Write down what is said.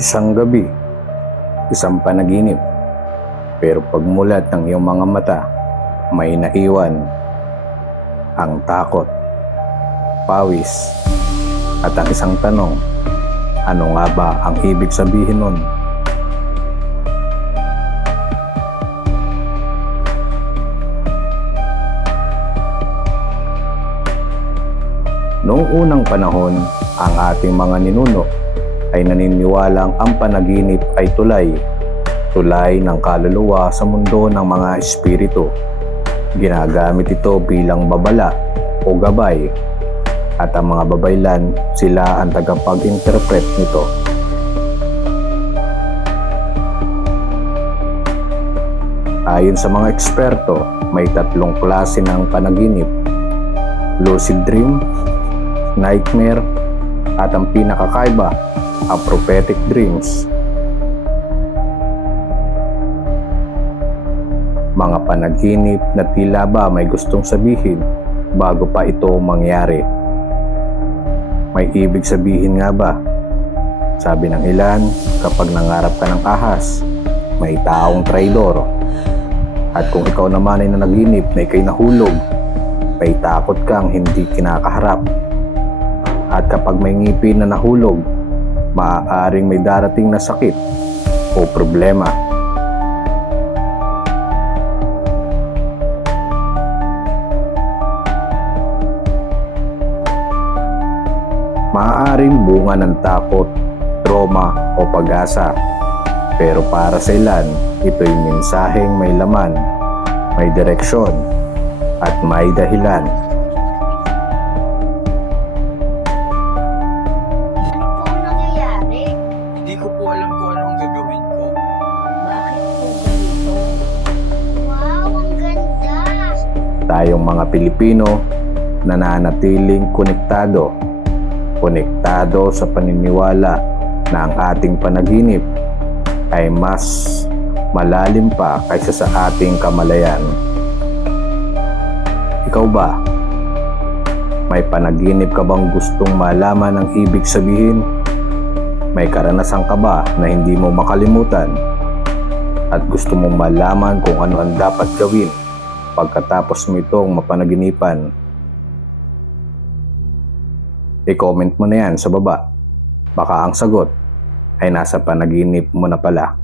Isang gabi, isang panaginip. Pero pagmulat ng iyong mga mata, may naiwan ang takot, pawis, at ang isang tanong, ano nga ba ang ibig sabihin nun? Noong unang panahon, ang ating mga ninuno ay naniniwalang ang panaginip ay tulay, tulay ng kaluluwa sa mundo ng mga espiritu. Ginagamit ito bilang babala o gabay at ang mga babaylan sila ang tagapag-interpret nito. Ayon sa mga eksperto, may tatlong klase ng panaginip. Lucid dream, nightmare, at ang pinakakaiba, ang prophetic dreams. Mga panaginip na tila ba may gustong sabihin bago pa ito mangyari. May ibig sabihin nga ba? Sabi ng ilan, kapag nangarap ka ng ahas, may taong traidor. At kung ikaw naman ay nanaginip na ikay nahulog, may takot kang hindi kinakaharap. At kapag may ngipin na nahulog, maaaring may darating na sakit o problema. Maaaring bunga ng takot, trauma o pag-asa. Pero para sa ilan, ito'y mensaheng may laman, may direksyon, at may dahilan. Tayong mga Pilipino nananatiling konektado. Konektado sa paniniwala na ang ating panaginip ay mas malalim pa kaysa sa ating kamalayan. Ikaw ba? May panaginip ka bang gustong malaman ang ibig sabihin? May karanasan ka ba na hindi mo makalimutan? At gusto mong malaman kung ano ang dapat gawin pagkatapos mo itong mapanaginipan? I-comment mo na yan sa baba. Baka ang sagot ay nasa panaginip mo na pala.